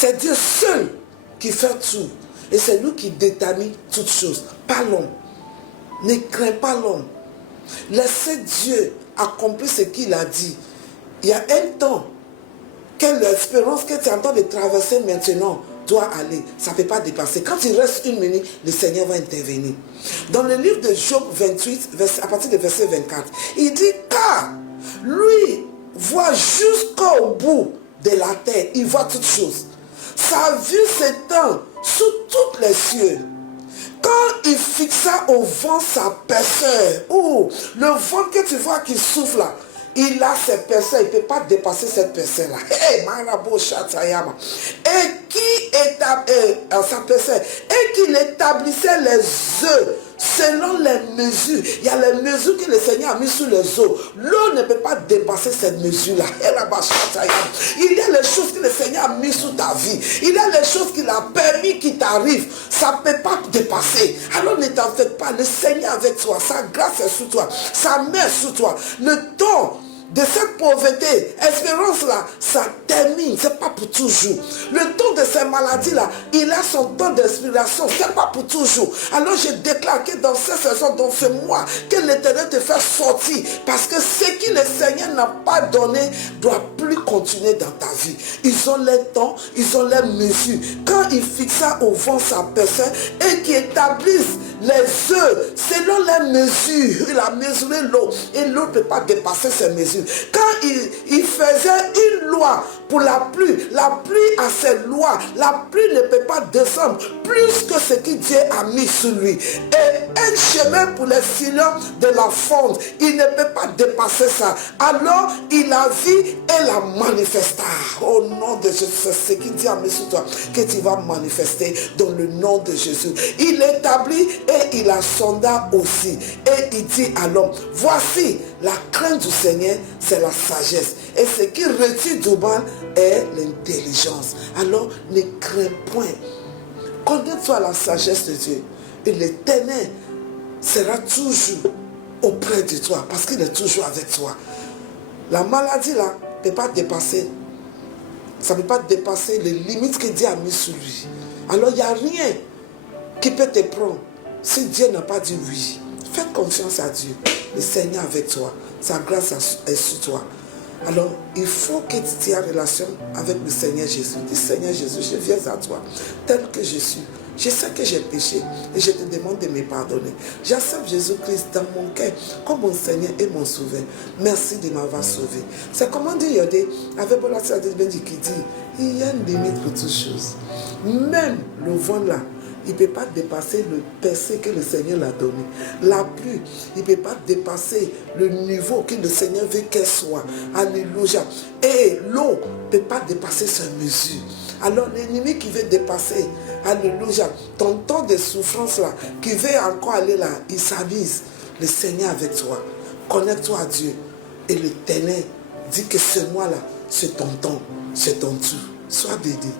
C'est Dieu seul qui fait tout. Et c'est lui qui détermine toutes choses, pas l'homme. Ne crains pas l'homme. Laissez Dieu accomplir ce qu'il a dit. Il y a un temps, quelle espérance que tu es en train de traverser maintenant doit aller. Ça ne peut pas dépasser. Quand il reste une minute, le Seigneur va intervenir. Dans le livre de Job 28, à partir du verset 24, il dit car lui voit jusqu'au bout de la terre. Il voit toutes choses. Sa vue s'étend sous toutes les cieux. Quand il fixa au vent sa percée, le vent que tu vois qui souffle là, il a ses percées, il ne peut pas dépasser cette percée-là. Et qui établissait les œufs selon les mesures. Il y a les mesures que le Seigneur a mis sur les eaux. L'eau ne peut pas dépasser cette mesure-là. Il y a les choses que le Seigneur a mis sur ta vie. Il y a les choses qu'il a permis qui t'arrivent. Ça ne peut pas dépasser. Alors ne t'en fais pas. Le Seigneur avec toi. Sa grâce est sur toi. Sa main est sur toi. Le temps de cette pauvreté, espérance là, ça termine, c'est pas pour toujours. Le temps de ces maladies là, il a son temps d'inspiration, c'est pas pour toujours. Alors je déclare que dans cette saison, dans ce mois, que l'Éternel te fait sortir, parce que ce que le Seigneur n'a pas donné doit plus continuer dans ta vie. Ils ont les temps, ils ont les mesures. Quand il fixa au vent sa personne et qui établissent les œufs selon les mesures, il a mesuré l'eau et l'eau ne peut pas dépasser ces mesures. Quand il faisait une loi pour la pluie a ses lois, la pluie ne peut pas descendre plus que ce que Dieu a mis sur lui. Et un chemin pour les filons de la fonte, il ne peut pas dépasser ça. Alors il a vu et l'a manifesta. Au nom de Jésus, c'est ce qu'il dit à mis sur toi, que tu vas manifester dans le nom de Jésus. Il établit et il a sonda aussi. Et il dit à l'homme, voici la crainte du Seigneur, c'est la sagesse. Et ce qui retire du mal est l'intelligence. Alors ne crains point. Connais-toi la sagesse de Dieu. Et l'Éternel sera toujours auprès de toi. Parce qu'il est toujours avec toi. La maladie là ne peut pas dépasser. Ça ne peut pas dépasser les limites que Dieu a mis sur lui. Alors il n'y a rien qui peut te prendre. Si Dieu n'a pas dit oui, fais confiance à Dieu. Le Seigneur avec toi. Sa grâce est sur toi. Alors, il faut que tu aies une relation avec le Seigneur Jésus. Dis, Seigneur Jésus, je viens à toi, tel que je suis. Je sais que j'ai péché et je te demande de me pardonner. J'accepte Jésus-Christ dans mon cœur comme mon Seigneur et mon Sauveur. Merci de m'avoir sauvé. C'est comme on dit, Yodé, avec Bola Sadibédi qui dit, il y a une limite pour toutes choses. Même le vent là, il ne peut pas dépasser le percé que le Seigneur l'a donné. La pluie, il ne peut pas dépasser le niveau que le Seigneur veut qu'elle soit. Alléluia. Et l'eau ne peut pas dépasser sa mesure. Alors l'ennemi qui veut dépasser, alléluia, ton temps de souffrance là, qui veut encore aller là, il s'avise. Le Seigneur avec toi. Connecte-toi à Dieu. Et l'Éternel dit que ce mois là, c'est ton temps, c'est ton tout. Sois béni.